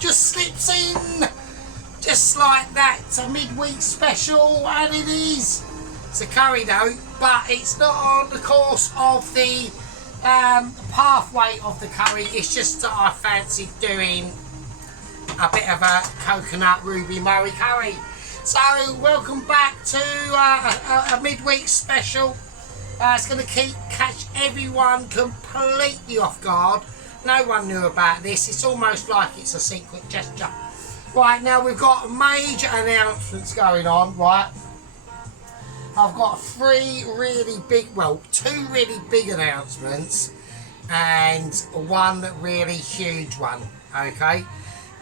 just slips in. Just like that. It's a midweek special, and it is. It's a curry though, but it's not on the course of the pathway of the curry. It's just that I fancy doing a bit of a coconut ruby Murray curry. So welcome back to a midweek special. It's going to catch everyone completely off guard. No one knew about this. It's almost like it's a secret gesture. Right, now we've got major announcements going on, right? I've got two really big announcements and one really huge one, okay?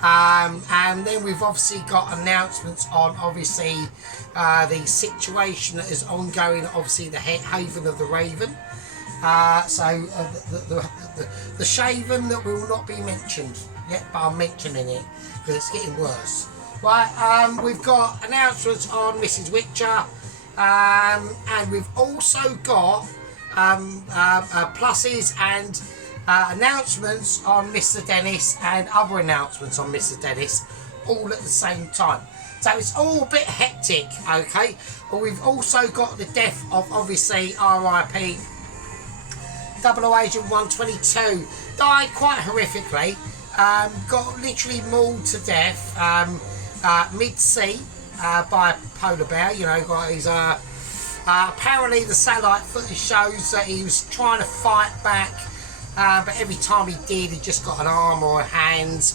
And then we've obviously got announcements on obviously the situation that is ongoing, obviously the Haven of the Raven. The shaven that will not be mentioned yet, but I'm mentioning it because it's getting worse. Right, we've got announcements on Mrs. Witcher, and we've also got pluses and announcements on Mr. Dennis and other announcements on Mr. Dennis all at the same time. So it's all a bit hectic, okay? But we've also got the death of obviously RIP 00 Agent 122. Died quite horrifically. Got literally mauled to death mid-sea by a polar bear. You know, got his apparently the satellite footage shows that he was trying to fight back, but every time he did, he just got an arm or a hand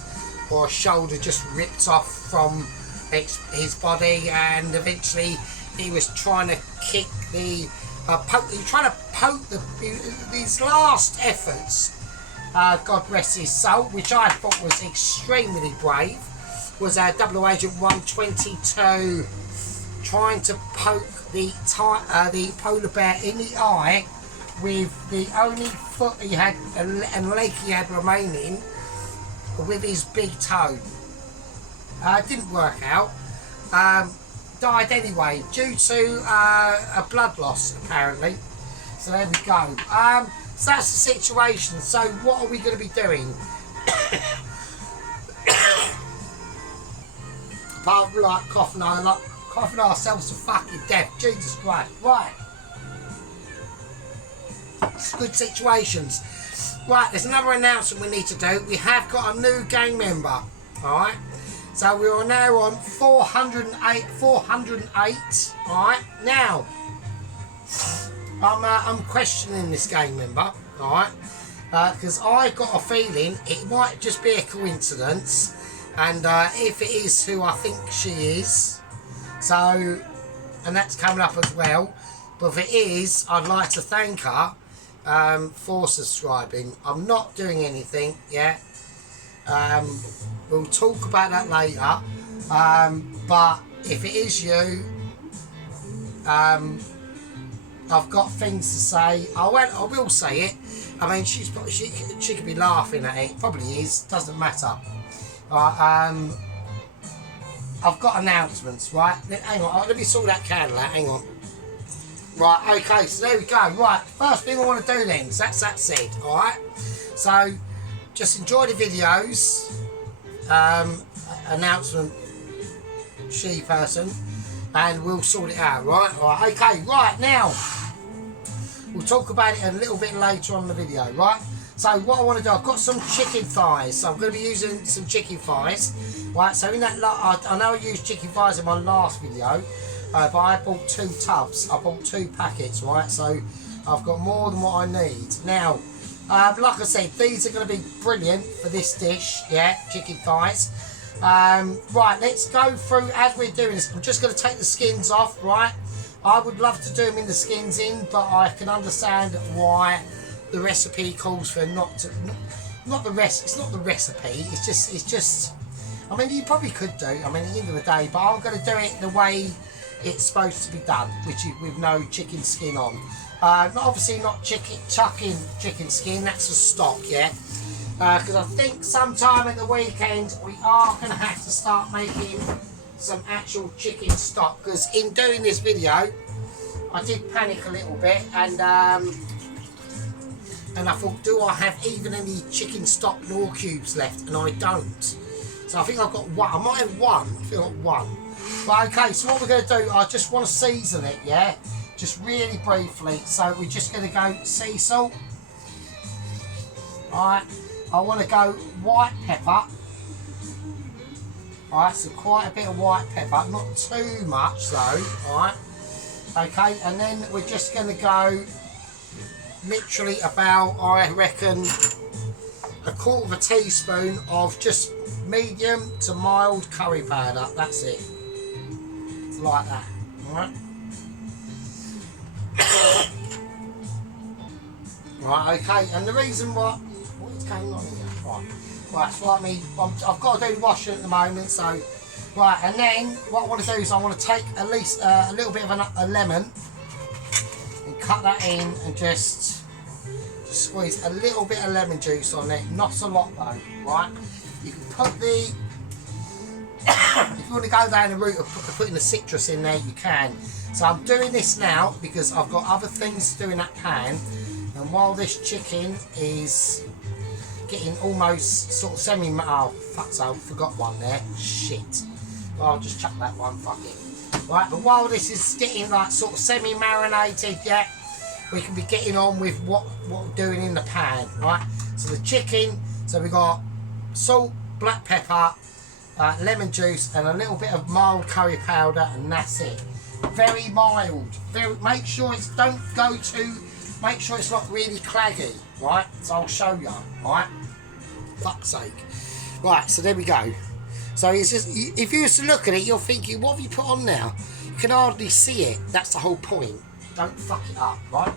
or a shoulder just ripped off from his body, and eventually he was trying to kick the he was trying to poke his last efforts. God rest his soul, which I thought was extremely brave, was 00 Agent 122 trying to poke the polar bear in the eye with the only foot he had and leg he had remaining with his big toe. Didn't work out. Died anyway due to a blood loss apparently. So there we go. So that's the situation. So what are we going to be doing? Apart from like coughing ourselves to fucking death. Jesus Christ. Right. It's good situations. Right, there's another announcement we need to do. We have got a new gang member. Alright. So we are now on 408. Alright. Now, I'm questioning this gang member. Alright. Because I've got a feeling it might just be a coincidence. And if it is who I think she is, so, and that's coming up as well. But if it is, I'd like to thank her for subscribing. I'm not doing anything yet. We'll talk about that later. But if it is you, I've got things to say. I will say it. I mean, she could be laughing at it. Probably is. Doesn't matter. I've got announcements, right? Hang on, let me sort that candle out, hang on. Right, okay, so there we go. Right, first thing I want to do then, is that's that said, alright? So, just enjoy the videos. Announcement, she person, and we'll sort it out, right? Alright, okay, right, now, we'll talk about it a little bit later on in the video, right? So what I want to do, I've got some chicken thighs, so I'm going to be using some chicken thighs, right? So in that, I know I used chicken thighs in my last video, but I bought 2 tubs, I bought 2 packets, right? So I've got more than what I need. Now, like I said, these are going to be brilliant for this dish, yeah, chicken thighs. Right, let's go through as we're doing this. I'm just going to take the skins off, right? I would love to do them in the skins in, but I can understand why the recipe calls for it's not the recipe, it's just I mean, you probably could do, I mean, at the end of the day, but I'm going to do it the way it's supposed to be done, which is with no chicken skin on. Obviously not chucking chicken skin, that's for stock, yeah, because I think sometime at the weekend we are going to have to start making some actual chicken stock, because in doing this video I did panic a little bit, and and I thought, do I have even any chicken stock nor cubes left? And I don't. So I think I've got one. I might have one. I feel like one. But okay, so what we're going to do, I just want to season it, yeah? Just really briefly. So we're just going to go sea salt. Alright, I want to go white pepper. Alright, so quite a bit of white pepper, not too much though, alright. Okay, and then we're just going to go literally about, I reckon, 1/4 teaspoon of just medium to mild curry powder. That's it. It's like that, alright. Right, okay, and the reason what is going on here? Right, it's like me, I've got to do the washing at the moment, so, right, and then what I want to do is I want to take at least a little bit of a lemon and cut that in and just squeeze a little bit of lemon juice on it, not a lot though, right? You can put the, if you want to go down the route of putting the citrus in there, you can. So I'm doing this now because I've got other things to do in that pan, and while this chicken is getting almost sort of oh fuck, so I forgot one there, shit. Well, I'll just chuck that one, fuck it. Right, but while this is getting like sort of semi-marinated, yeah, we can be getting on with what we're doing in the pan, right? So the chicken, so we got salt, black pepper, lemon juice, and a little bit of mild curry powder, and that's it. Very mild. Make sure it's make sure it's not really claggy, right? So I'll show you, right? Fuck's sake. Right, so there we go. So it's just, if you was to look at it, you're thinking, what have you put on now? You can hardly see it. That's the whole point. Don't fuck it up, right?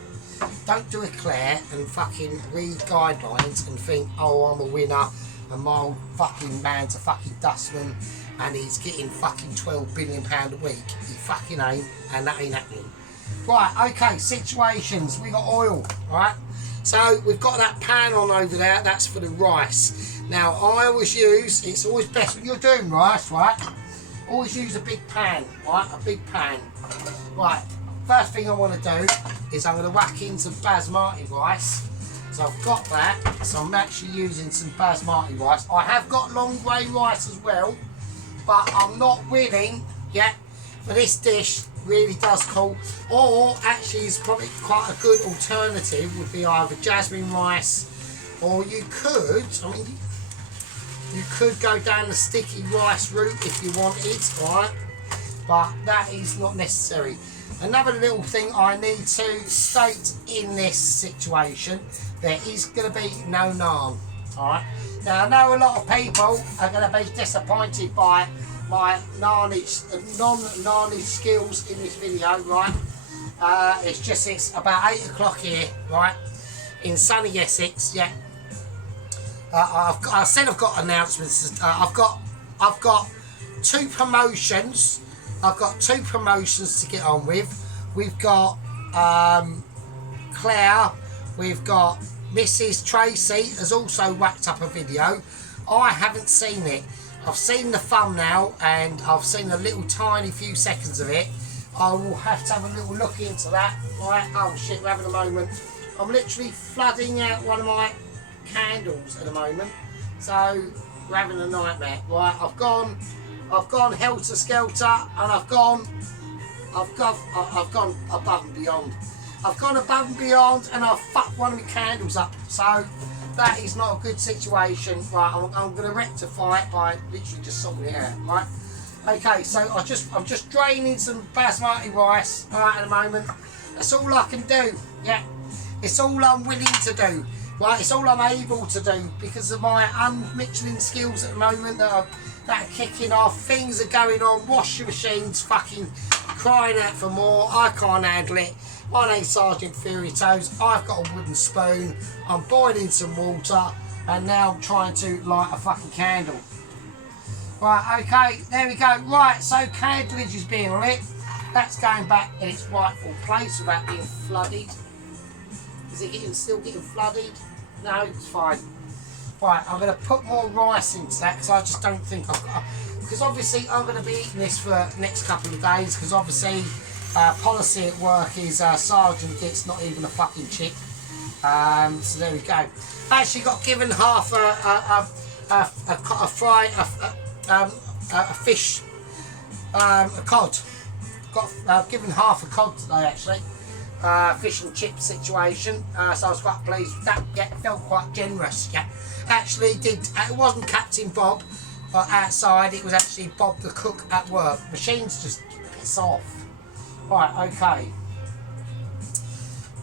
Don't do a Claire and fucking read guidelines and think, oh, I'm a winner and my old fucking man's a fucking dustman and he's getting fucking £12 billion a week. He fucking ain't, and that ain't happening. Right, okay, situations. We got oil, right? So we've got that pan on over there. That's for the rice. Now I always use, it's always best when you're doing rice, right? Always use a big pan, right? A big pan. Right, first thing I want to do is I'm going to whack in some basmati rice. So I've got that. So I'm actually using some basmati rice. I have got long grey rice as well, but I'm not willing yet for this dish. Really does call, or actually is probably quite a good alternative would be either jasmine rice, or you could, I mean, you could go down the sticky rice route if you wanted, right? But that is not necessary. Another little thing I need to state in this situation, there is going to be no naan, alright? Now I know a lot of people are going to be disappointed by my non-naanage skills in this video, right? It's about 8 o'clock here, right? In sunny Essex, yeah. I said I've got announcements. I've got two promotions. I've got two promotions to get on with. We've got Claire. We've got Mrs. Tracy has also whacked up a video. I haven't seen it. I've seen the thumbnail and I've seen a little tiny few seconds of it. I will have to have a little look into that. Right, oh shit, we're having a moment. I'm literally flooding out one of my candles at the moment. So we're having a nightmare. Right, I've gone helter skelter and I've gone above and beyond. I've gone above and beyond and I've fucked one of my candles up. So that is not a good situation. Right, I'm going to rectify it by literally just sorting it out, right? Okay, so I'm just draining some basmati rice, right, at the moment. That's all I can do, yeah. It's all I'm willing to do, right? It's all I'm able to do because of my unmixing skills at the moment that are kicking off. Things are going on, washing machines fucking crying out for more. I can't handle it. My name's Sergeant Fury Toes. I've got a wooden spoon. I'm boiling some water and now I'm trying to light a fucking candle. Right, okay, there we go. Right, so candleage is being lit. That's going back in its rightful place without being flooded. Is it still getting flooded? No, it's fine. Right, I'm going to put more rice into that because I just don't think I've got... Because obviously I'm going to be eating this for the next couple of days because obviously policy at work is Sergeant gets not even a fucking chip. So there we go. I actually got given half a fish, a cod. Got given half a cod today actually. Fish and chip situation. So I was quite pleased with that. Yeah, it felt quite generous. Yeah, actually did. It wasn't Captain Bob outside. It was actually Bob the cook at work. Machines just piss off. Right. Okay.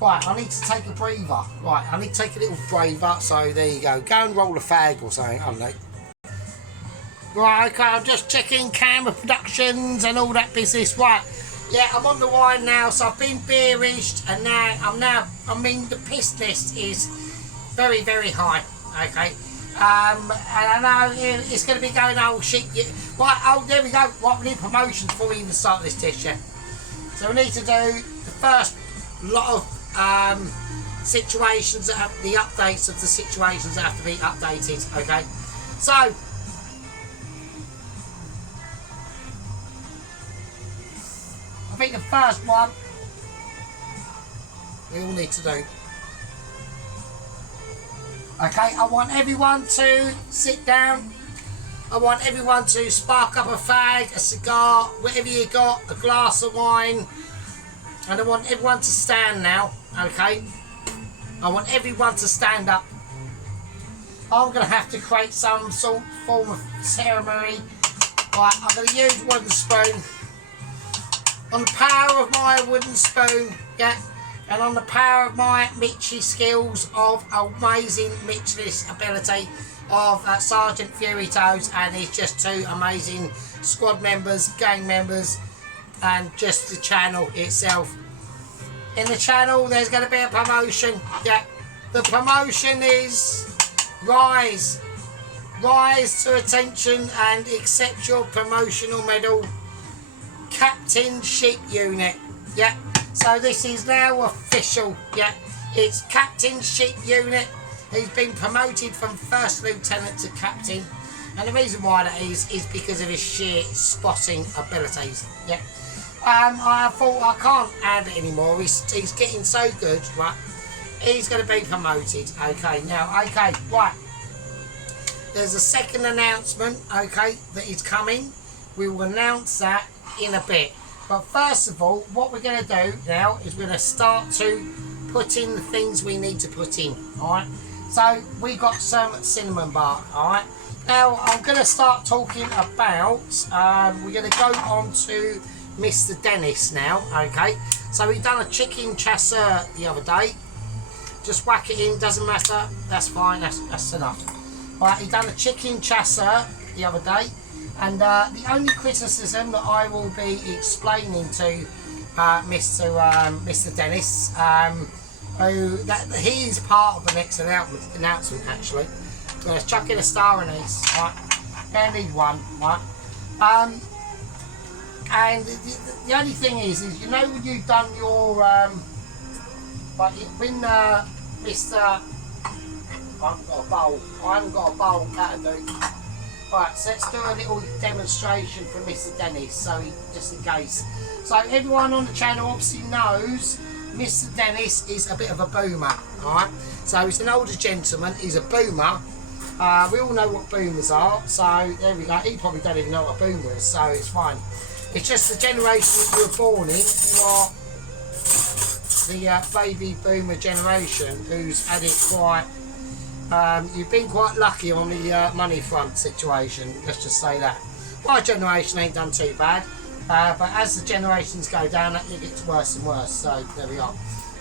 Right, I need to take a breather. Right, I need to take a little breather. So there you go. Go and roll a fag or something. I don't know. Right, okay. I'm just checking camera productions and all that business. Right, yeah, I'm on the wine now. So I've been beer-aged, and now. I mean, the piss list is very, very high. Okay. And I know it's going to be going. Oh shit! Right. Oh, there we go. Right, we need promotions before we even start this dish. Yeah. So we need to do the first lot of situations that have the updates of the situations that have to be updated. Okay, so I think the first one we all need to do. Okay, I want everyone to sit down. I want everyone to spark up a fag, a cigar, whatever you got, a glass of wine. And I want everyone to stand now, okay? I want everyone to stand up. I'm going to have to create some form of ceremony. Right, I'm going to use a wooden spoon. On the power of my wooden spoon, yeah, and on the power of my Mitchy skills of amazing Mitchless ability of Sergeant Fury Toes and his just two amazing squad members, gang members, and just the channel itself. In the channel there's going to be a promotion. Yeah, the promotion is rise to attention and accept your promotional medal, Captain Ship Unit. Yeah, so this is now official. Yeah, it's Captain Ship Unit. He's been promoted from first lieutenant to captain, and the reason why that is because of his sheer spotting abilities. Yeah. I thought I can't add it anymore. He's getting so good, right? He's going to be promoted. Okay, now, okay, right. There's a second announcement, okay, that is coming. We will announce that in a bit. But first of all, what we're going to do now is we're going to start to put in the things we need to put in, alright? So, we got some cinnamon bark, alright? Now, I'm going to start talking about, we're going to go on to Mr. Dennis now, okay? So we done a chicken chasseur the other day. Just whack it in, doesn't matter. That's fine, that's enough. Right, he done a chicken chasseur the other day. And the only criticism that I will be explaining to Mr. Dennis, that he is part of the next announcement actually. I'm going to chuck in a star anise, right? I need one, right? And the only thing is you know when you've done your, like when Mr. I haven't got a bowl, that'll do. Right, so let's do a little demonstration for Mr. Dennis, so just in case. So everyone on the channel obviously knows Mr. Dennis is a bit of a boomer, alright? So he's an older gentleman, he's a boomer. We all know what boomers are, so there we go. He probably don't even know what a boomer is, so it's fine. It's just the generation that you were born in. You are the baby boomer generation who's had it quite. You've been quite lucky on the money front situation. Let's just say that. My generation ain't done too bad, but as the generations go down, it gets worse and worse. So there we are.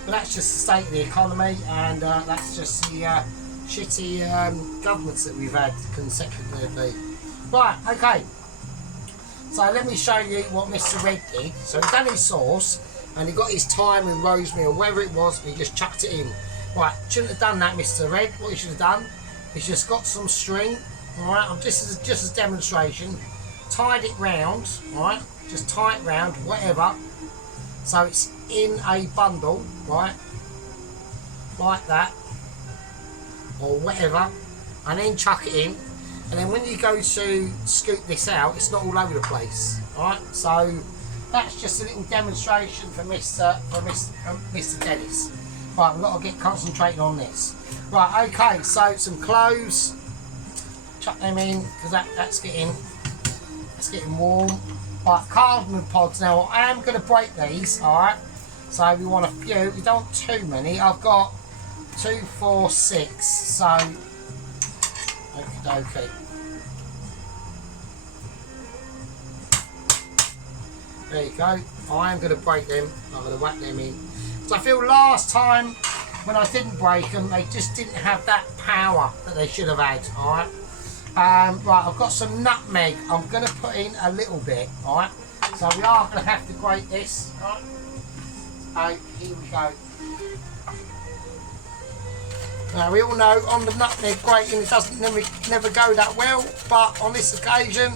But that's just the state of the economy, and that's just the shitty governments that we've had consecutively. Right. Okay. So let me show you what Mr. Red did. So he done his sauce and he got his thyme and rosemary or whatever it was and he just chucked it in. Right, shouldn't have done that, Mr. Red. What he should have done is just got some string, alright, just as a demonstration, tied it round, alright, just tie it round, whatever, so it's in a bundle, right, like that, or whatever, and then chuck it in. And then when you go to scoop this out, it's not all over the place. Alright, so that's just a little demonstration for Mr. Dennis. Right, we've got to get concentrating on this. Right, okay, so some cloves. Chuck them in, because that's getting warm. Right, cardamom pods. Now, I am going to break these, alright? So we want a few. We don't want too many. I've got 2, 4, 6. So, okay. There you go. I am going to break them. I'm going to whack them in. So I feel last time when I didn't break them, they just didn't have that power that they should have had. Alright. Right, I've got some nutmeg. I'm going to put in a little bit. Alright. So we are going to have to grate this. Alright. So here we go. Now we all know on the nutmeg grating it doesn't never go that well, but on this occasion,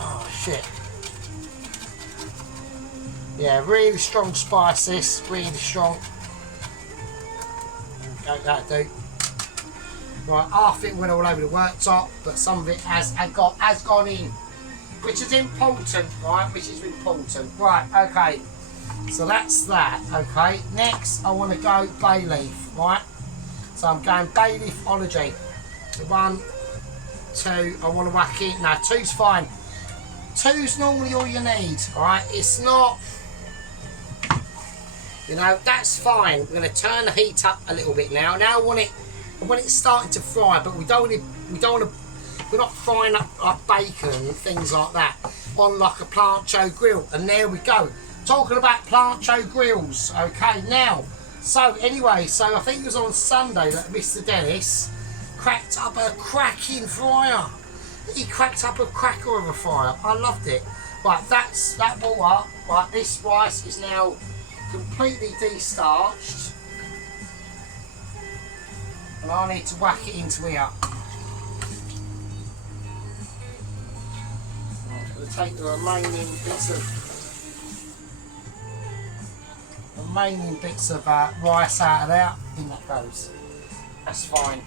oh shit. Yeah, really strong spice this, really strong. Okay, that'll do. Right, half it went all over the worktop, but some of it has gone in, which is important, right? Which is important. Right, okay. So that's that. Okay. Next, I want to go bay leaf, right? So I'm going bay leafology. So 1, 2. I want to whack it. No, 2's fine. 2's normally all you need, right? It's not. You know, that's fine. We're going to turn the heat up a little bit now. Now I want it starting to fry, but we don't want to. We're not frying up like bacon and things like that on like a plancho grill. And there we go. Talking about plancho grills. Okay, now. So anyway, so I think it was on Sunday that Mr. Dennis cracked up a cracking fryer. He cracked up a cracker of a fryer. I loved it. Right, that's that water. Right, this rice is now completely de-starched, and I need to whack it into here. I'm going to take the remaining bits of rice out of there. In that goes. That's fine.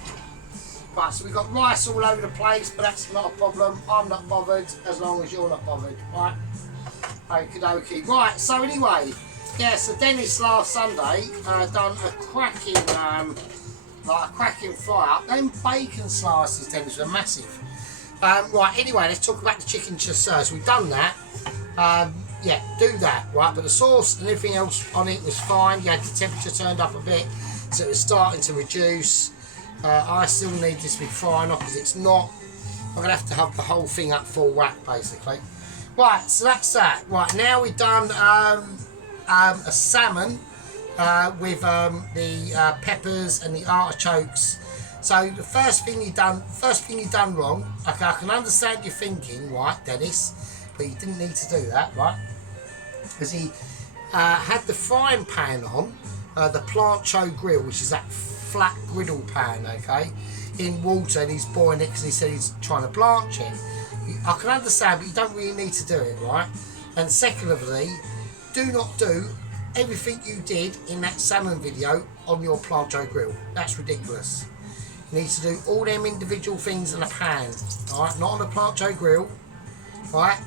Right, so we've got rice all over the place, but that's not a problem. I'm not bothered as long as you're not bothered. Right? Okie dokie. Right, so anyway. Yeah, so Dennis last Sunday done a cracking, cracking fry up. Them bacon slices, Dennis, were massive. Right, anyway, let's talk about the chicken chasseur. So we've done that. Yeah, do that, right? But the sauce and everything else on it was fine. You had the temperature turned up a bit, so it was starting to reduce. I still need this to be frying off because it's not. I'm going to have the whole thing up full whack, basically. Right, so that's that. Right, now we've done a salmon with the peppers and the artichokes. So the first thing you done wrong. Okay, I can understand your thinking, right, Dennis, but you didn't need to do that, right? Because he had the frying pan on the plancho grill, which is that flat griddle pan, okay, in water, and he's boiling it because he said he's trying to blanch it. I can understand, but you don't really need to do it, right? And secondly, do not do everything you did in that salmon video on your plancho grill. That's ridiculous. You need to do all them individual things in a pan, alright? Not on a plancho grill, right?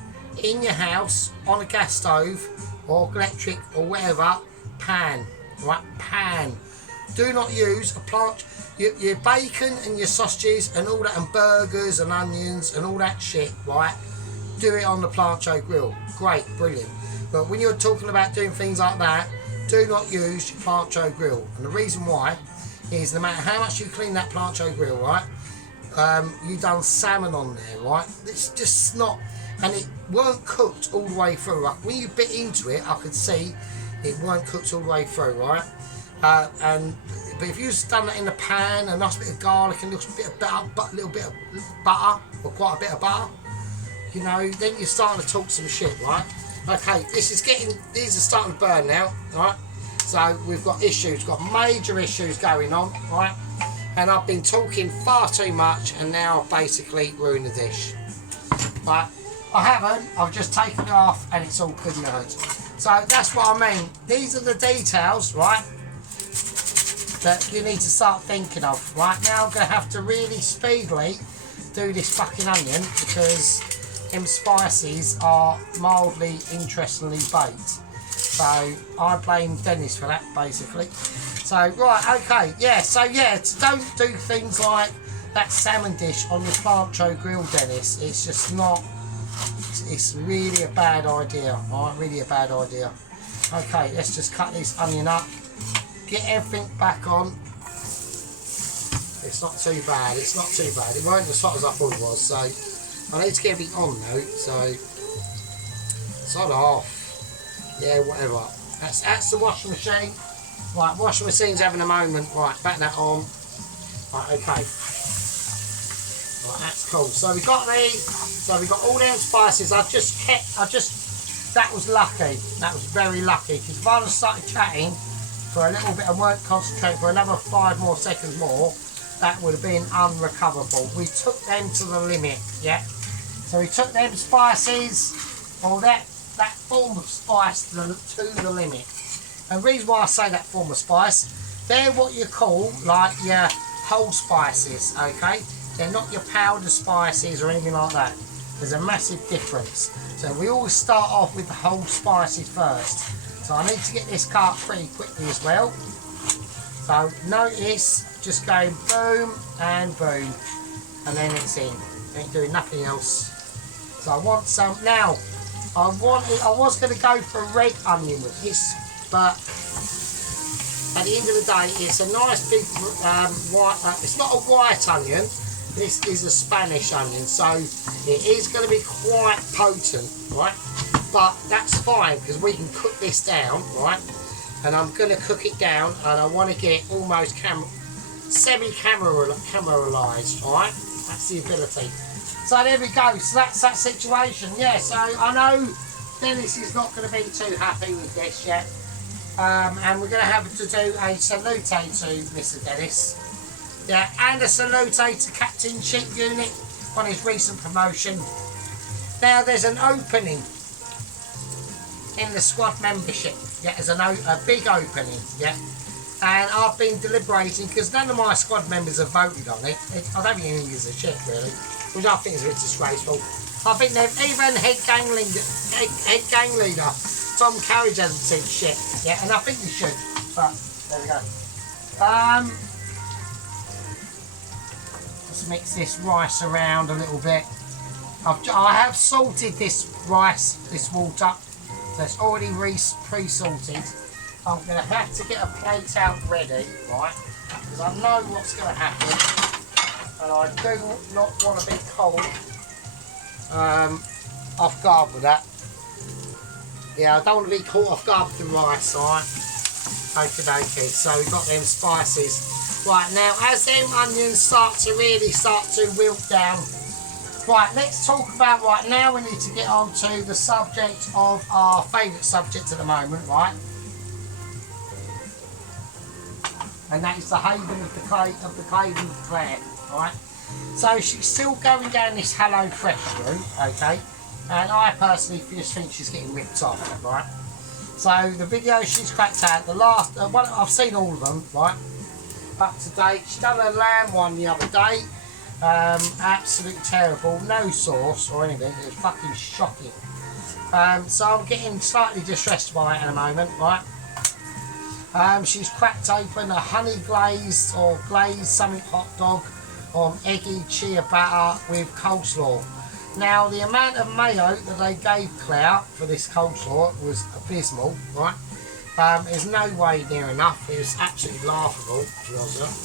In your house, on a gas stove, or electric, or whatever, pan, right? Pan. Do not use a your bacon and your sausages and all that, and burgers and onions and all that shit, right? Do it on the plancho grill. Great, brilliant. But when you're talking about doing things like that, do not use your plancho grill. And the reason why is no matter how much you clean that plancho grill, right, you done salmon on there, right? It's just not, and it weren't cooked all the way through. Right? When you bit into it, I could see it weren't cooked all the way through, right? But if you've done that in the pan, a nice bit of garlic and a little bit of butter, a little bit of butter, or quite a bit of butter, you know, then you're starting to talk some shit, right? Okay, these are starting to burn now, right? So we've got issues, got major issues going on, right? And I've been talking far too much, and now I've basically ruined the dish. But I haven't, I've just taken it off and it's all good and good. So that's what I mean. These are the details, right, that you need to start thinking of. Right now I'm going to have to really speedily do this fucking onion because them spices are mildly interestingly baked. So I blame Dennis for that, basically. So, right, okay, yeah, so yeah, don't do things like that salmon dish on your plancho grill, Dennis. It's just not, it's really a bad idea, alright, really a bad idea. Okay, let's just cut this onion up, get everything back on. It's not too bad, it's not too bad. It weren't as hot as I thought it was, so I need to get everything on though, so sod off. Yeah, whatever. That's the washing machine. Right, washing machine's having a moment. Right, back that on. Right, okay. Right, that's cool. So we got all them spices. that was lucky. That was very lucky, because if I had started chatting for a little bit and weren't concentrating for another 5 more seconds more, that would have been unrecoverable. We took them to the limit, yeah. So we took them spices, or that form of spice to the limit. And the reason why I say that form of spice, they're what you call like your whole spices, okay? They're not your powder spices or anything like that. There's a massive difference. So we always start off with the whole spices first. So I need to get this cut up pretty quickly as well. So notice, just going boom and boom, and then it's in. Ain't doing nothing else. So I want some now. I was going to go for a red onion with this, but at the end of the day, it's a nice big white. It's not a white onion. This is a Spanish onion, so it is going to be quite potent, right? But that's fine, because we can cook this down, right? And I'm going to cook it down, and I want to get it almost semi-caramelized, right? That's the ability. So there we go. So that's that situation. Yeah. So I know Dennis is not going to be too happy with this yet, and we're going to have to do a salute to Mr. Dennis. Yeah, and a salute to Captain Sheep Unit on his recent promotion. Now there's an opening in the squad membership. Yeah, there's a big opening. Yeah, and I've been deliberating, because none of my squad members have voted on it. I don't think anything gives a shit really, which I think is a bit disgraceful. I think they've even head gang leader Tom Carriage hasn't seen shit. Yeah, and I think he should. But there we go. Let's mix this rice around a little bit. I have salted this rice, this water, so it's already pre-salted. I'm going to have to get a plate out ready, right? Because I know what's going to happen, and I do not want to be caught off guard with that. Yeah, I don't want to be caught off guard with the rice, alright? Okie dokie, so we've got them spices. Right, now as them onions start to wilt down, right, let's talk about, right now we need to get on to the subject of our favourite subject at the moment, right? And that is the haven of the Haven of Claire, right? So she's still going down this Hello Fresh route, okay? And I personally just think she's getting ripped off, right? So the video she's cracked out, the last one, I've seen all of them, right? Up to date. She done a lamb one the other day. Absolutely terrible. No sauce or anything. It was fucking shocking. So I'm getting slightly distressed by it in a moment, right? She's cracked open a honey glazed or glazed something hot dog on eggy chia batter with coleslaw. Now the amount of mayo that they gave Claire for this coleslaw was abysmal, right? There's no way near enough. It was absolutely laughable, to be honest with you.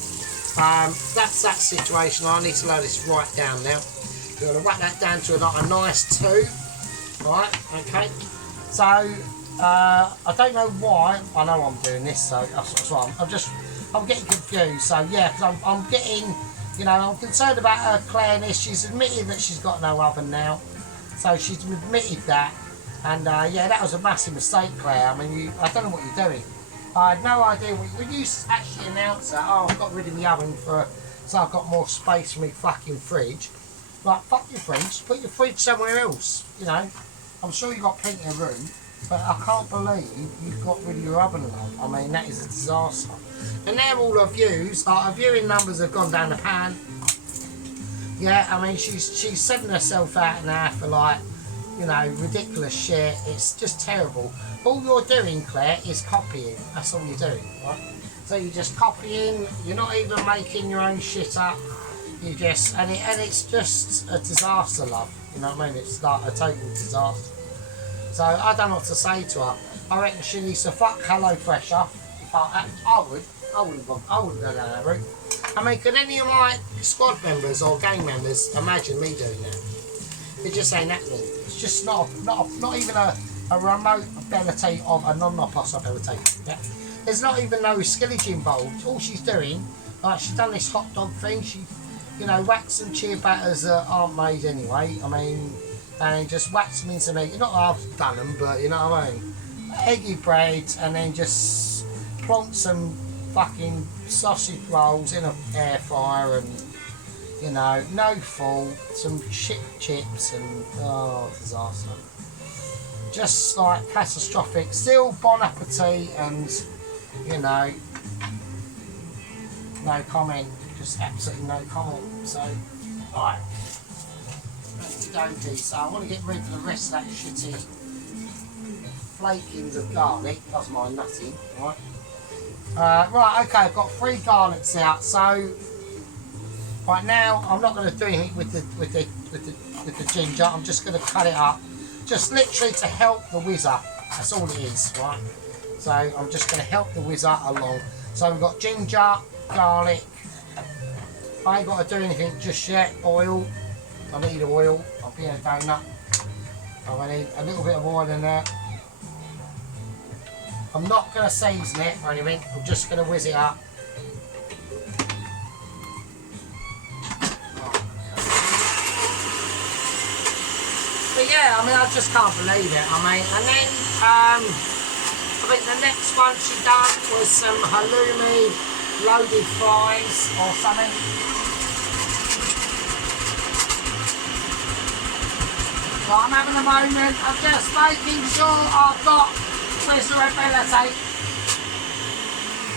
That's that situation. I need to lower this right down now. We're going to whack that down to a nice 2, right? Okay. So I don't know why. I know I'm doing this, so that's why I'm getting confused. So yeah, because I'm getting, you know, I'm concerned about her Claire-ness. She's admitted that she's got no oven now, so she's admitted that. And yeah, that was a massive mistake, Claire. I mean, I don't know what you're doing. I had no idea when you actually announced that. Oh, I've got rid of the oven so I've got more space for my fucking fridge. Like, fuck your fridge. Put your fridge somewhere else. You know, I'm sure you've got plenty of room, but I can't believe you've got rid of your oven alone. I mean, that is a disaster. And now all her views, her viewing numbers have gone down the pan. Yeah, I mean, she's setting herself out now for, like, you know, ridiculous shit. It's just terrible. All you're doing, Claire, is copying. That's all you're doing, right? So you just copy in, you're not even making your own shit up. You just, and it's just a disaster, love. You know what I mean? It's like a total disaster. So I don't know what to say to her. I reckon she needs to fuck HelloFresh off. I would have gone down that route. I mean, could any of my squad members or gang members imagine me doing that? It just ain't happening. It's just not even a remote ability of a non-possibility. Yeah? There's not even no skillage involved. All she's doing, like she's done this hot dog thing. She, you know, whacks some chia batters that aren't made anyway. I mean, and just whacks them into meat. Not that I've done them, but you know what I mean. Eggy bread, and then just plonk some fucking sausage rolls in an air fryer, and you know, no fault, some shit chips, and oh, disaster. Just like catastrophic. Still bon appetit, and you know, no comment. Just absolutely no comment. So, right. Okey-dokey. So I want to get rid of the rest of that shitty flakings of garlic. That's my nutty, right? Right, okay, I've got 3 garlics out. So right now I'm not going to do anything with the ginger. I'm just going to cut it up, just literally to help the whizzer. That's all it is, right? So I'm just going to help the whizzer along. So we've got ginger, garlic. I ain't got to do anything just yet. Oil. I need oil. I'll be a donut. I need a little bit of oil in there. I'm not going to season it or anything. I'm just going to whiz it up. But yeah, I mean, I just can't believe it. I mean, and then I think the next one she done was some halloumi loaded fries or something. So I'm having a moment. I'm just making sure I've got preservability.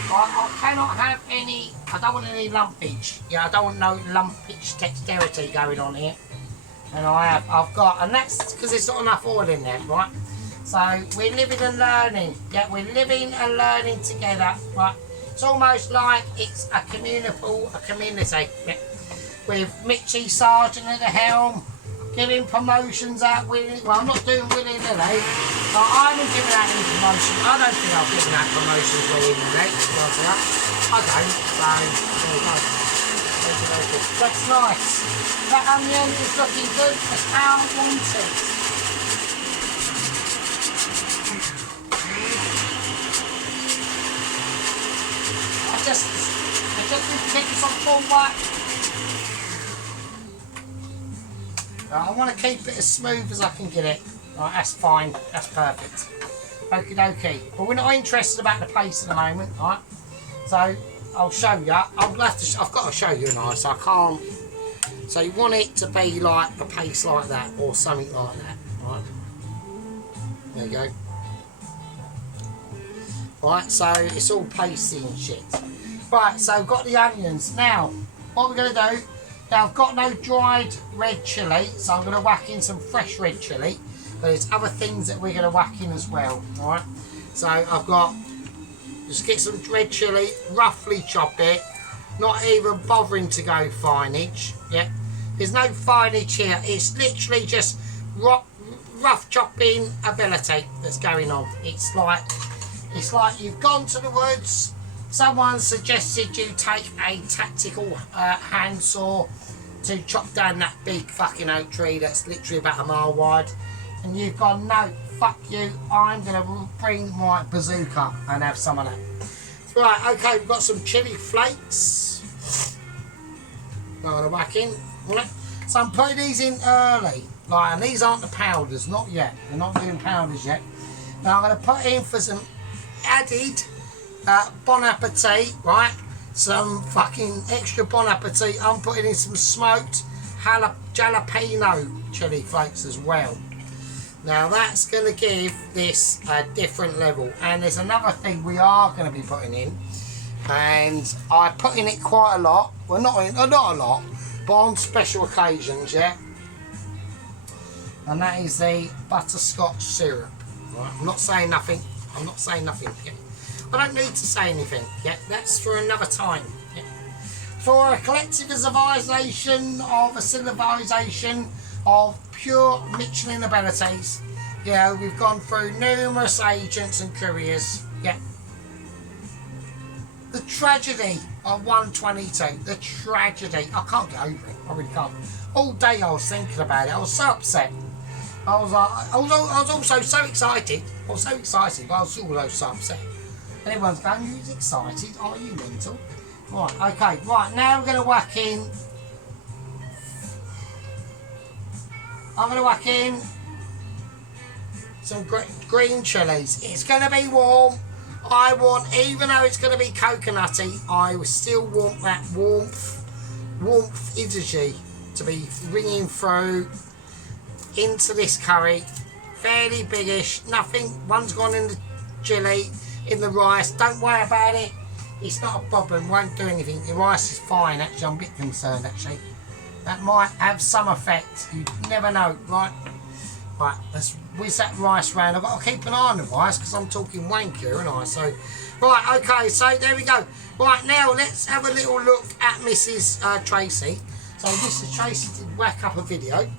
I cannot have any. I don't want any lumpage. Yeah, I don't want no lumpage dexterity going on here. And I've got, and that's because there's not enough oil in there, right? So we're living and learning. Yeah, we're living and learning together, right? It's almost like it's a community, yeah, with Mitchie Sargent at the helm, giving promotions out willy. Well, I'm not doing willy-nilly, but I haven't given out any promotions. I don't think I've given out promotions willy-nilly. I don't. So there you go. That's nice. That onion is looking good as how I want it. I just need to keep this on full whack. I want to keep it as smooth as I can get it. Right, that's fine. That's perfect. Okie dokie. But we're not interested about the paste at the moment, right? So I'll show you. I've got to show you now, so I can't. So you want it to be like a paste like that, or something like that, right? There you go. Right, so it's all pasty and shit. Right, so I've got the onions. Now, what we're going to do, now I've got no dried red chilli, so I'm going to whack in some fresh red chilli. But there's other things that we're going to whack in as well, alright? So I've got, just get some red chilli, roughly chop it, not even bothering to go fineage, yeah? There's no fineage here, it's literally just rough chopping ability that's going on. It's like you've gone to the woods, someone suggested you take a tactical handsaw to chop down that big fucking oak tree that's literally about a mile wide, and you've gone, no, fuck you, I'm going to bring my bazooka and have some of that. Right, okay, we've got some chili flakes. I'm going to whack in. Right. So I'm putting these in early, like, and these aren't the powders, not yet. We're not doing powders yet. Now I'm going to put in for some added bon appetit, right? Some fucking extra bon appetit. I'm putting in some smoked jalapeno chili flakes as well. Now that's going to give this a different level. And there's another thing we are going to be putting in, and I put in it quite a lot. Well, not a lot, but on special occasions, yeah. And that is the butterscotch syrup. Right? I'm not saying nothing. I'm not saying nothing yet. I don't need to say anything. Yeah, that's for another time. Yeah. For a collectivisation of a civilization of pure Michelin abilities, yeah, we've gone through numerous agents and couriers. Yeah. The tragedy of 122. The tragedy. I can't get over it. I really can't. All day I was thinking about it. I was so upset. I was also so excited. I was so excited, but I was also so upset. And everyone's going, "Who's excited? Are you mental?" Right, okay, right, now we're going to whack in. I'm going to whack in some green chilies. It's going to be warm. I want, even though it's going to be coconutty, I still want that warmth energy to be ringing through into this curry. Fairly biggish, nothing, one's gone in the chilli, in the rice, don't worry about it. It's not a problem, won't do anything. The rice is fine, actually. I'm a bit concerned, actually. That might have some effect. You never know, right? Right, let's whiz that rice round. I've got to keep an eye on the rice because I'm talking wank here, aren't I? So, right, okay, so there we go. Right, now let's have a little look at Mrs. Tracy. So Mrs. Tracy did whack up a video.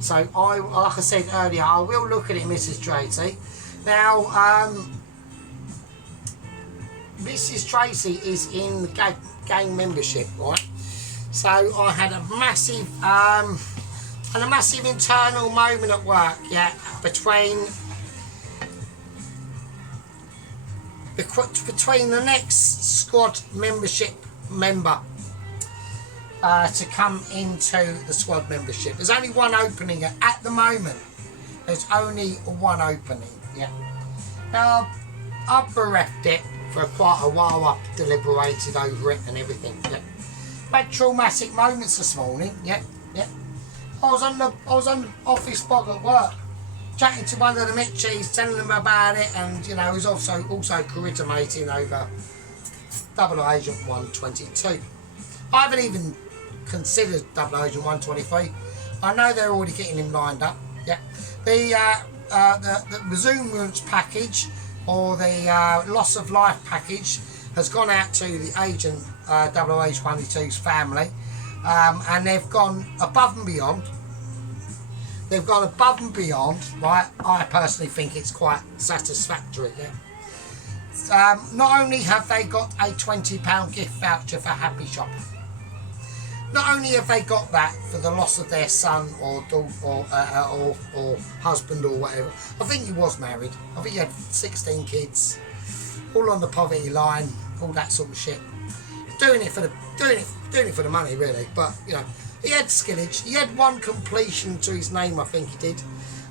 So, like I said earlier, I will look at it, Mrs. Tracy. Now, Mrs. Tracy is in the gang membership, right? So I had a massive internal moment at work, yeah, between the next squad membership member to come into the squad membership. There's only one opening at the moment. There's only one opening, yeah. Now I've bereft it for quite a while. I've deliberated over it and everything. Yeah. Had traumatic moments this morning. Yeah, yeah. I was on the office block at work, chatting to one of the Mitchies, telling them about it, and you know, he was also corrigimating over Double Agent 122. I haven't even considered Double Agent 123. I know they're already getting him lined up. Yeah, the resilience package, or the loss of life package, has gone out to the Agent Double H 122's family, and they've gone above and beyond. They've gone above and beyond, right? I personally think it's quite satisfactory. Yeah. Not only have they got a £20 gift voucher for Happy Shop, not only have they got that for the loss of their son or daughter or husband or whatever. I think he was married. I think he had 16 kids, all on the poverty line, all that sort of shit. Doing it for the money, really. But you know, he had skillage. He had one completion to his name, I think he did.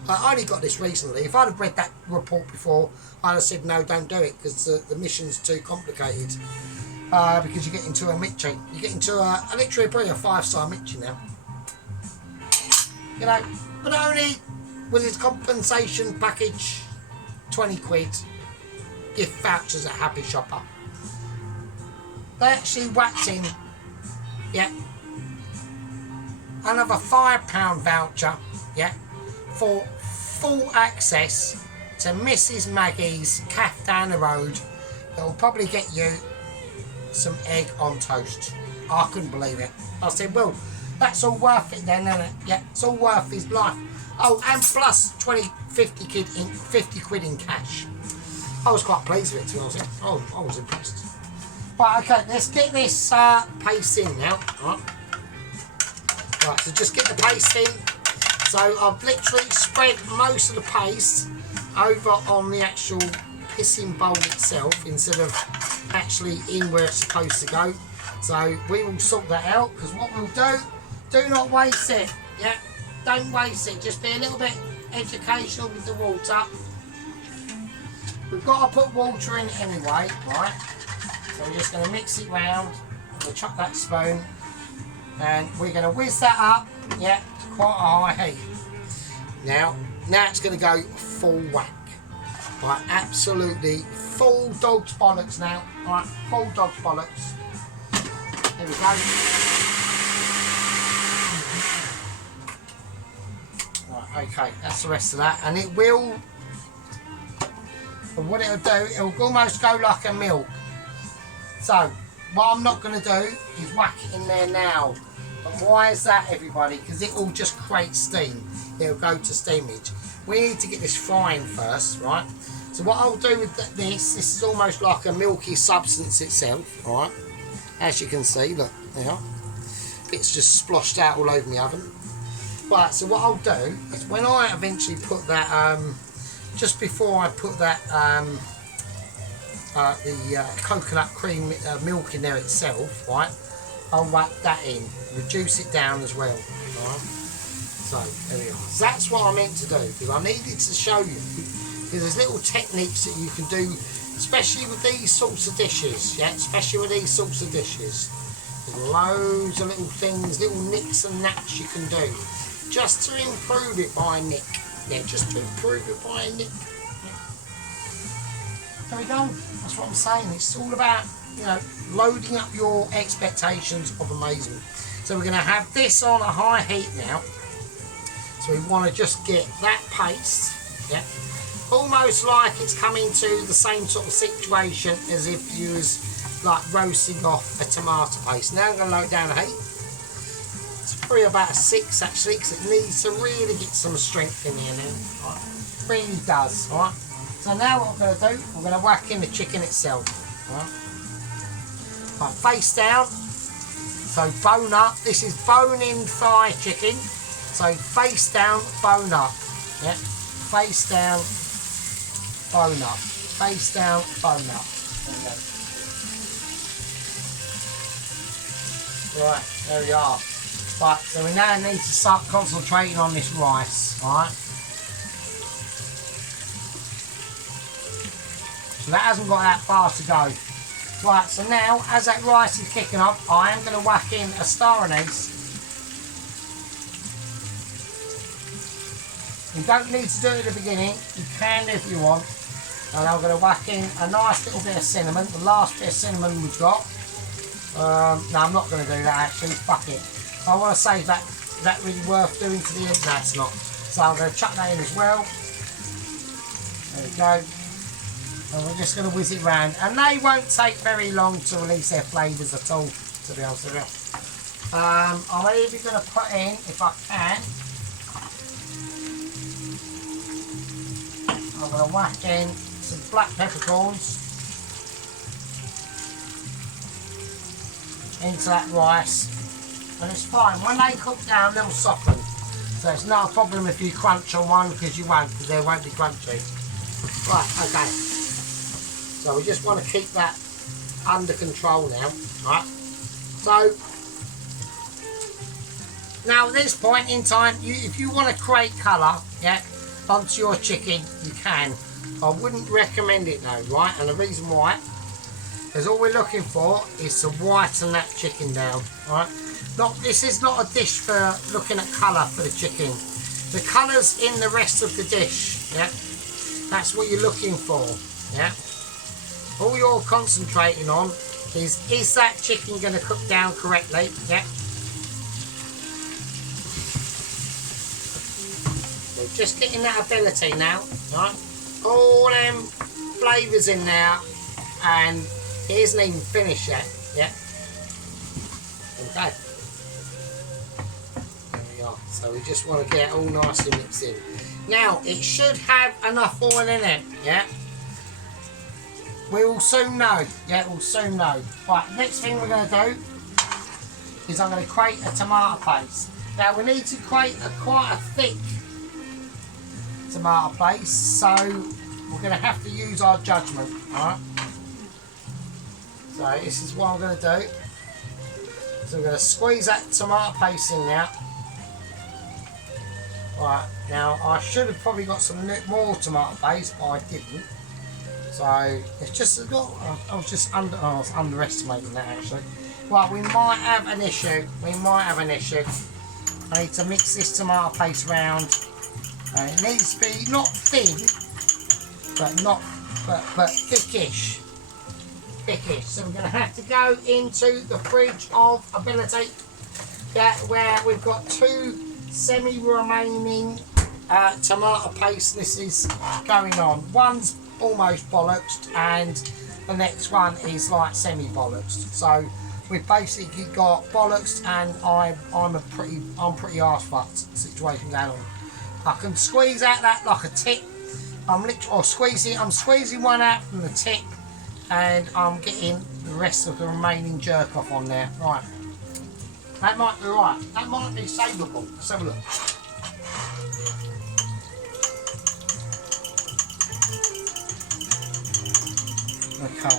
I only got this recently. If I'd have read that report before, I'd have said no, don't do it, because the mission's too complicated. Because you get into a Mitchie. You get into literally probably a 5-star Mitchie now. You know, but only was his compensation package 20 quid, gift vouchers at Happy Shopper. They actually whacked in, yeah, another £5 voucher, yeah, for full access to Mrs. Maggie's cafe down the road. That will probably get you some egg on toast. I couldn't believe it. I said, well, that's all worth it then, isn't it? Yeah, it's all worth his life. Oh, and plus 50 quid in cash. I was quite pleased with it, to be honest. Oh, I was impressed. Right, okay, let's get this paste in now. Right, so just get the paste in. So I've literally spread most of the paste over on the actual pissing bowl itself instead of actually in where it's supposed to go. So we will sort that out, because what we'll do not waste it. Yeah, don't waste it. Just be a little bit educational with the water. We've got to put water in anyway, right? So we're just going to mix it round. We'll chuck that spoon, and we're going to whiz that up, yeah, to quite a high heat. Now it's going to go full whack. Right, absolutely full dog's bollocks now. Right, full dog's bollocks. There we go. Right, okay, that's the rest of that, and it will But what it'll do, it'll almost go like a milk. So, what I'm not going to do is whack it in there now. But why is that, everybody? Because it will just create steam. It'll go to steamage. We need to get this frying first, right? So what I'll do with this is almost like a milky substance itself, right? As you can see, look, there. It's just splashed out all over my oven. Right, so what I'll do is when I eventually put that, just before I put that, the coconut cream milk in there itself, right? I'll whack that in, reduce it down as well, right? So there we are. So that's what I meant to do, because I needed to show you, because there's little techniques that you can do, especially with these sorts of dishes, yeah, especially with these sorts of dishes. There's loads of little things, little nicks and knacks you can do, just to improve it by a nick. Yeah, just to improve it by a nick. Yeah. There we go. That's what I'm saying. It's all about, you know, loading up your expectations of amazement. So we're going to have this on a high heat now. So we want to just get that paste, yeah, almost like it's coming to the same sort of situation as if you was like roasting off a tomato paste. Now I'm going to load down the heat. It's probably about a 6 actually, because it needs to really get some strength in here now. Right. Really does. Right. So now what we're going to do, we're going to whack in the chicken itself. Right. Right, face down. So bone up. This is bone-in thigh chicken. So face down, bone up. Yeah. Face down, bone up. Face down, bone up. There we go. Right, there we are. Right, so we now need to start concentrating on this rice, alright? So that hasn't got that far to go. Right, so now, as that rice is kicking up, I am going to whack in a star anise. You don't need to do it at the beginning, you can if you want. And I'm going to whack in a nice little bit of cinnamon, the last bit of cinnamon we've got. No, I'm not going to do that actually, fuck it. I want to save that. Is that really worth doing to the end? No, it's not. So I'm going to chuck that in as well. There we go. And we're just going to whiz it round. And they won't take very long to release their flavours at all, to be honest with you. I'm even going to put in, if I can, I'm going to whack in some black peppercorns into that rice. And it's fine. When they cook down, they'll soften. So it's not a problem if you crunch on one, because you won't, because they won't be crunchy. Right, okay. So we just want to keep that under control now. Right. So now at this point in time, if you want to create colour, yeah, onto your chicken, you can. I wouldn't recommend it though, right? And the reason why is all we're looking for is to whiten that chicken down, right? This is not a dish for looking at colour for the chicken. The colour's in the rest of the dish, yeah? That's what you're looking for, yeah? All you're concentrating on is that chicken going to cook down correctly, yeah? We're just getting that ability now, right? All them flavours in there, and it isn't even finished yet, yeah? Okay. So we just want to get it all nicely mixed in. Now, it should have enough oil in it, yeah? We will soon know, yeah, we'll soon know. Right, next thing we're going to do is I'm going to create a tomato paste. Now, we need to create quite a thick tomato paste, so we're going to have to use our judgment, alright? So this is what I'm going to do. So we're going to squeeze that tomato paste in now. Right, now I should have probably got some more tomato paste, but I didn't. So it's just I was underestimating that actually. Right, we might have an issue. I need to mix this tomato paste round. It needs to be not thin, but thickish. So we're going to have to go into the fridge of ability, where we've got 2 semi-remaining tomato paste. This is going on. One's almost bollocksed, and the next one is like semi-bollocksed. So we've basically got bollocks, and I'm pretty arse-fucked situation going on. I can squeeze out that like a tip. I'm squeezing one out from the tip, and I'm getting the rest of the remaining jerk off on there. Right. That might be right. That might be savable. Let's have a look. Okay. I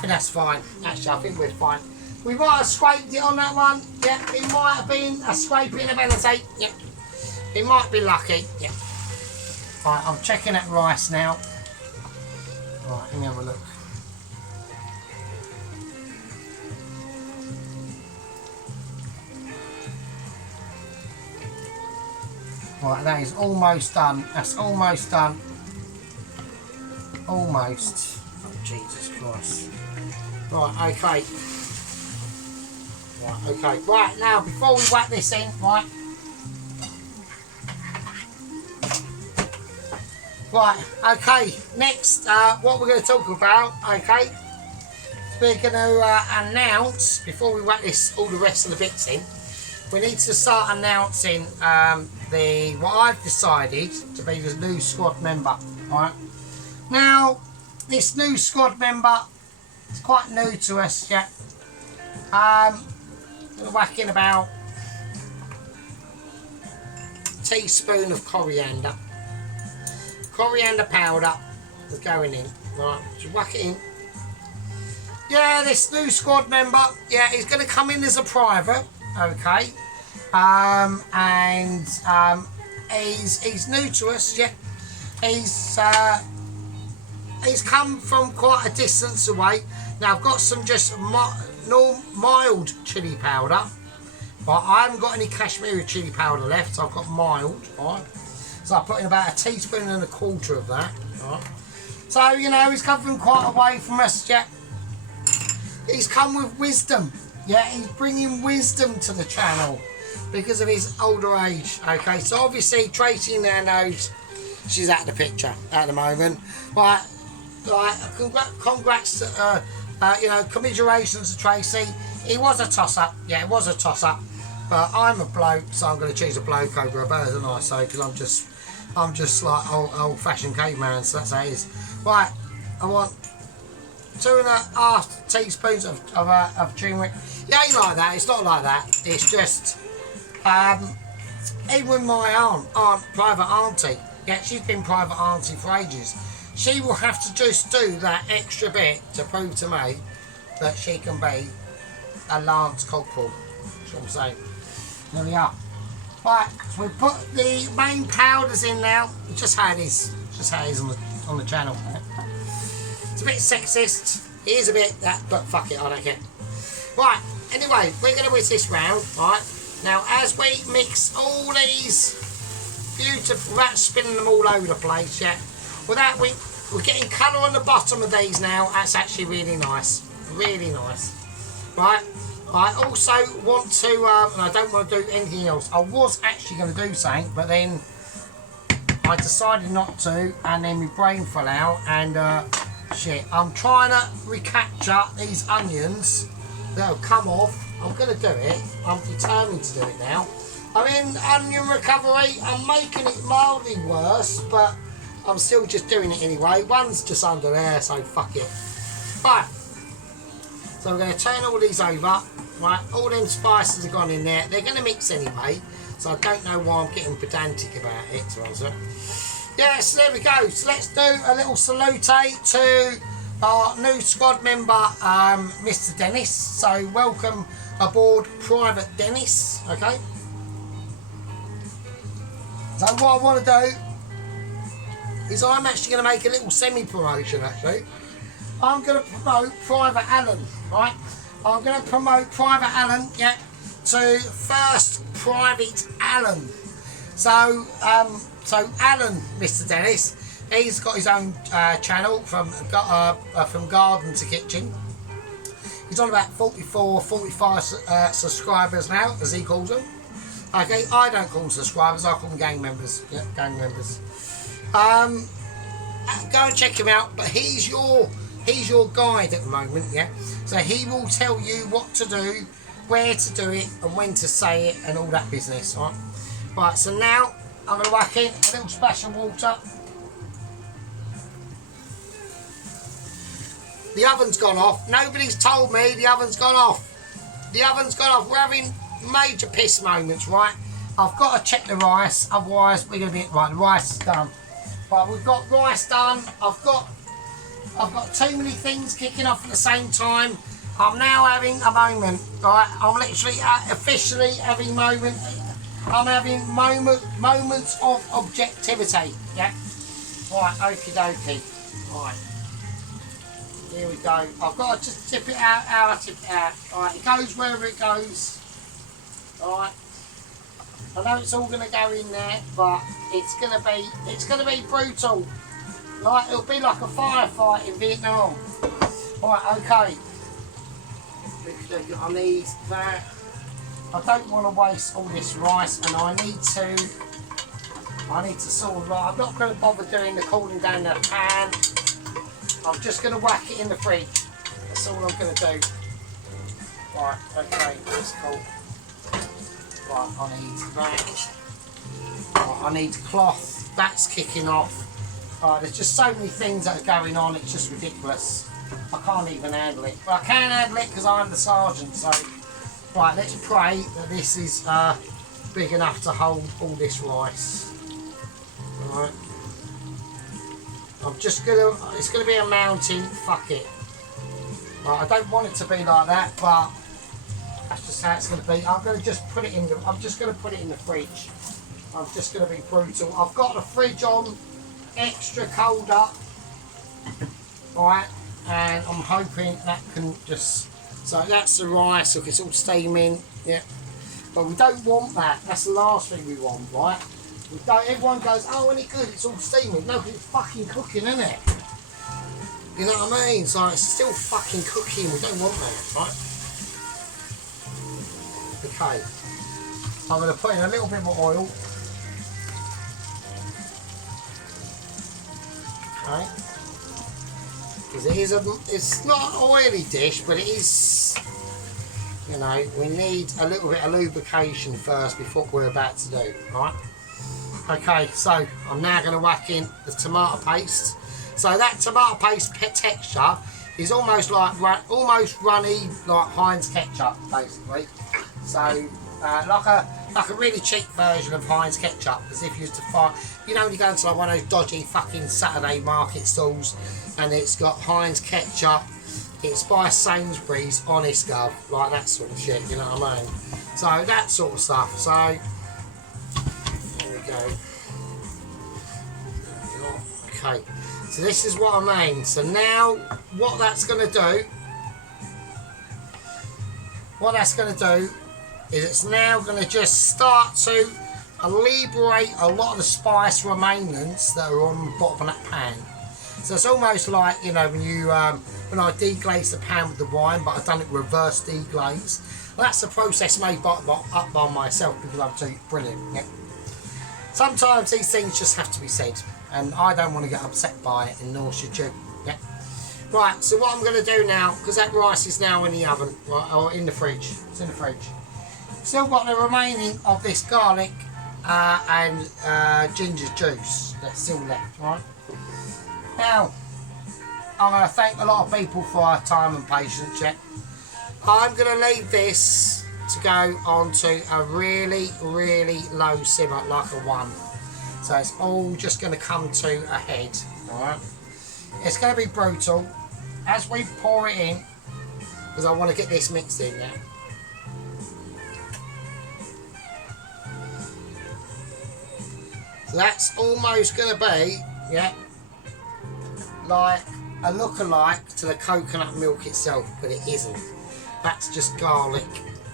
think that's fine. Actually, I think we're fine. We might have scraped it on that one. Yeah, it might have been a scraping ability. Yeah. It might be lucky. Yeah. Right, I'm checking that rice now. Right, let me have a look. Right, that is almost done. That's almost done. Almost. Oh, Jesus Christ. Right, okay. Right, okay. Right, now, before we whack this in, right. Right, okay. Next, what we're going to talk about, okay. We're going to announce, before we whack this, all the rest of the bits in, we need to start announcing what I've decided to be the new squad member. Right now, this new squad member is quite new to us yet. I'm going to whack in about a teaspoon of coriander powder is going in. Right, just whack it in. Yeah, this new squad member, yeah, he's going to come in as a private. Okay, he's new to us. Yeah, he's come from quite a distance away. Now I've got some just mild chili powder, but I haven't got any Kashmiri chili powder left. So I've got mild. Right, so I put in about a teaspoon and a quarter of that. Right, so you know he's come from quite a way from us. Yeah, he's come with wisdom. Yeah, he's bringing wisdom to the channel because of his older age. Okay, so obviously Tracy now knows she's out of the picture at the moment. Right, congrats to, you know, commiserations to Tracy. It was a toss-up. Yeah, it was a toss-up. But I'm a bloke, so I'm going to choose a bloke over a bird, and I say, because I'm just like old-fashioned caveman, so that's how it is. Right, I want 2.5 teaspoons of turmeric. It ain't like that. It's not like that. It's just even with my private auntie. Yeah, she's been private auntie for ages. She will have to just do that extra bit to prove to me that she can be a Lance Corporal. That's what I'm saying. There we are. Right, so we put the main powders in now. Just how it is. Just how it is on the channel. It's a bit sexist. It is a bit that, but fuck it, I don't care. Right, anyway, we're going to whisk this round, right? Now, as we mix all these beautiful, without spinning them all over the place, yeah, without we're getting colour on the bottom of these now. That's actually really nice. Really nice. Right, I also want to, and I don't want to do anything else. I was actually going to do something, but then I decided not to, and then my brain fell out, and shit, I'm trying to recapture these onions that have come off. I'm going to do it. I'm determined to do it now. I'm in onion recovery. I'm making it mildly worse, but I'm still just doing it anyway. One's just under there, so fuck it. Right. So we're going to turn all these over. Right. All them spices have gone in there. They're going to mix anyway, so I don't know why I'm getting pedantic about it, to answer. Yeah, so there we go. So let's do a little salute to our new squad member, Mr. Dennis. So welcome aboard, Private Dennis. Okay. So what I want to do is I'm actually going to make a little semi-promotion. Actually, I'm going to promote Private Alan. Right. I'm going to promote Private Alan. Yeah. To First Private Alan. So Alan, Mr. Dennis, he's got his own channel from garden to kitchen. He's on about 45 subscribers now, as he calls them. Okay, I don't call them subscribers, I call them gang members. Yeah, gang members. go and check him out. But he's your guide at the moment, yeah. So he will tell you what to do, where to do it, and when to say it, and all that business. All right. Right. So now I'm going to whack in a little splash of water. The oven's gone off. Nobody's told me the oven's gone off. The oven's gone off. We're having major piss moments, right? I've got to check the rice, otherwise we're going to be right. The rice is done. Right, we've got rice done. I've got too many things kicking off at the same time. I'm now having a moment, right? I'm literally officially having moment. I'm having moments of objectivity. Yeah. Right, okie dokie. Right. Here we go. I've got to just tip it out. How I tip it out. Alright, it goes wherever it goes. Alright. I know it's all gonna go in there, but it's gonna be brutal. Like it'll be like a firefight in Vietnam. Right, okay. I need that. I don't want to waste all this rice, and I need to sort of I'm not going to bother doing the cooling down the pan. I'm just going to whack it in the fridge. That's all I'm going to do. Right, okay, that's cool. Right, I need that. Right, I need cloth. That's kicking off. Right, there's just so many things that are going on, it's just ridiculous. I can't even handle it. But I can handle it because I'm the sergeant, so... Right, let's pray that this is big enough to hold all this rice. Right. I'm just gonna... It's gonna be a mountain. Fuck it. Right, I don't want it to be like that, but... That's just how it's gonna be. I'm gonna just put it in the... I'm just gonna put it in the fridge. I'm just gonna be brutal. I've got the fridge on extra cold up. Right. And I'm hoping that can just... So that's the rice, look, it's all steaming, yeah. But we don't want that, that's the last thing we want, right? We don't, everyone goes, oh, isn't it good, it's all steaming. No, because it's fucking cooking, isn't it? You know what I mean? So it's still fucking cooking, we don't want that, right? Okay. I'm going to put in a little bit more oil. Okay. Because it's not an oily dish, but it is, you know, we need a little bit of lubrication first before we're about to do, right? Okay, so I'm now going to whack in the tomato paste. So that tomato paste texture is almost like runny, like Heinz ketchup, basically. So like a really cheap version of Heinz ketchup, as if you used to find, you know, when you go into like one of those dodgy fucking Saturday market stalls and it's got Heinz ketchup, it's by Sainsbury's, honest gov, like that sort of shit, you know what I mean? So that sort of stuff. So there we go. Okay, so this is what I mean. So now what that's going to do, is it's now going to just start to liberate a lot of the spice remnants that are on the bottom of that pan. So it's almost like, you know, when you when I deglaze the pan with the wine, but I've done it reverse deglaze. Well, that's the process made up by myself because I'm too brilliant. Yeah. Sometimes these things just have to be said, and I don't want to get upset by it, and nor should you. Yeah. Right. So what I'm going to do now, because that rice is now in the oven, right, or in the fridge. It's in the fridge. Still got the remaining of this garlic and ginger juice that's still left, right? Now, I'm going to thank a lot of people for our time and patience, yeah? I'm going to leave this to go on to a really, really low simmer, like a 1. So it's all just going to come to a head, alright? It's going to be brutal. As we pour it in, because I want to get this mixed in now. So that's almost going to be, yeah, like a look-alike to the coconut milk itself, but it isn't. That's just garlic,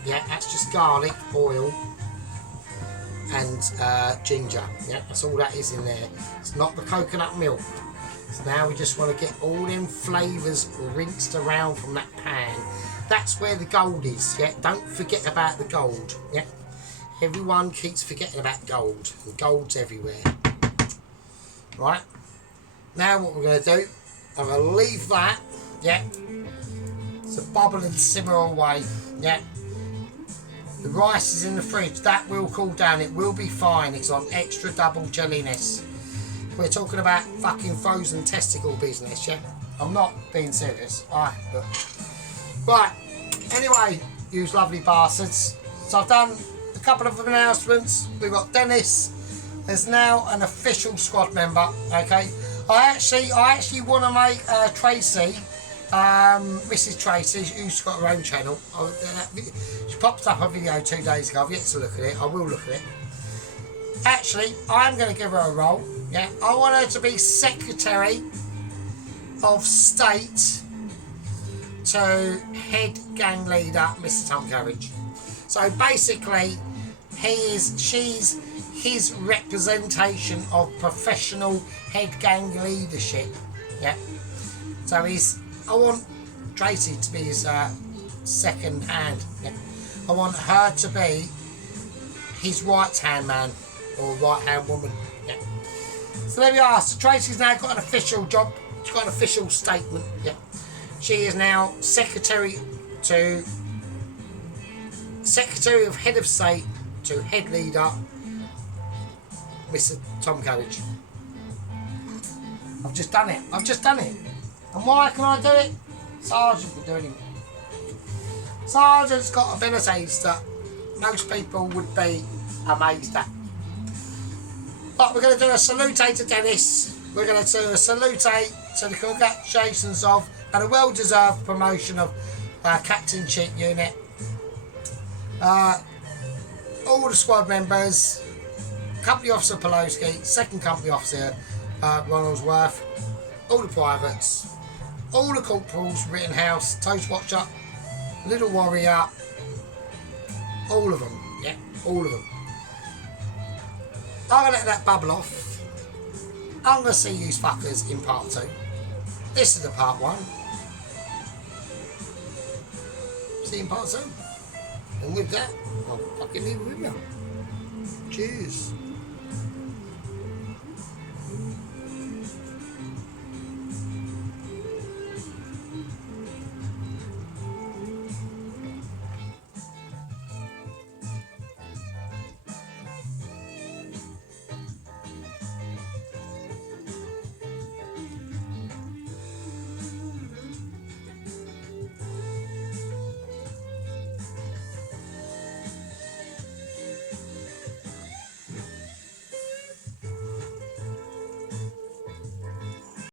yeah, that's just garlic, oil, and ginger, yeah, that's all that is in there. It's not the coconut milk. So now we just want to get all them flavours rinsed around from that pan. That's where the gold is, yeah, don't forget about the gold, yeah. Everyone keeps forgetting about gold, and gold's everywhere, right? Now what we're going to do, I'm going to leave that, yeah, to bubble and simmer away, yeah. The rice is in the fridge, that will cool down, it will be fine, it's on extra double jelliness. We're talking about fucking frozen testicle business, yeah? I'm not being serious, alright, but... Right, anyway, you lovely bastards. So I've done a couple of announcements. We've got Dennis is now an official squad member, okay? I actually want to make Tracy, Mrs. Tracy, who's got her own channel. She popped up a video 2 days ago. I've yet to look at it. I will look at it. Actually, I'm going to give her a role. Yeah, I want her to be Secretary of State to head gang leader, Mr. Tom Carriage. So basically, she's his representation of professional head gang leadership. Yeah. So I want Tracy to be his second hand. Yeah? I want her to be his right hand man or right hand woman. Yeah. So there we are. So Tracy's now got an official job. She's got an official statement. Yeah. She is now Secretary of Head of State to Head Leader, Mr. Tom Carriage. I've just done it. And why can I do it? Sergeant can do it. Sergeant's got abilities that most people would be amazed at. But we're going to do a salute to Dennis. We're going to do a salute to the congratulations of and a well-deserved promotion of Captain Chick Unit. All the squad members, Company Officer Poloski, Second Company Officer Ronaldsworth, all the privates, all the corporals, Rittenhouse, Toast Watcher, Little Warrior, all of them, yeah, all of them. I'm going to let that bubble off. I'm going to see you fuckers in part 2. This is the part 1. See you in part 2. And with that, I'll fucking leave it with you. Cheers.